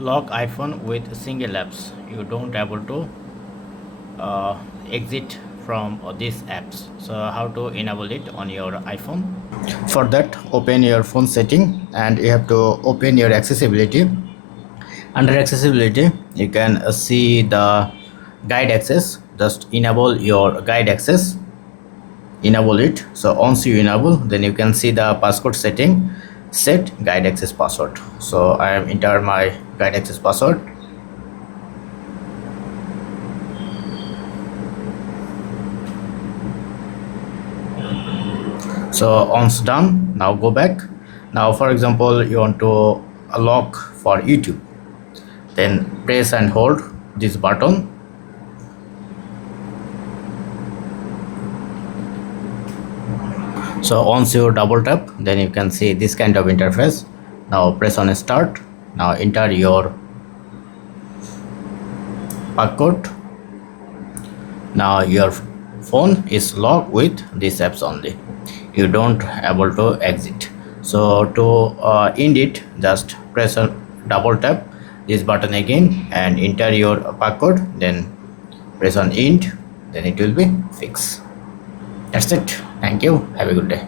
lock iPhone with single apps. You don't able to uh, exit from these apps. So how to enable it on your iPhone? For that, open your phone setting and you have to open your accessibility. Under accessibility, you can see the guide access. Just enable your guide access, enable it. So once you enable, then you can see the passcode setting, set guide access password. So I am enter my guide access password. So once done, now go back. Now for example, you want to lock for YouTube, then press and hold this button. So once you double tap, then you can see this kind of interface. Now press on start. Now enter your passcode. Now your phone is locked with these apps only. You don't able to exit. So to end it, just press on double tap this button again and enter your passcode, then press on end, then it will be fixed. That's it. Thank you. Have a good day.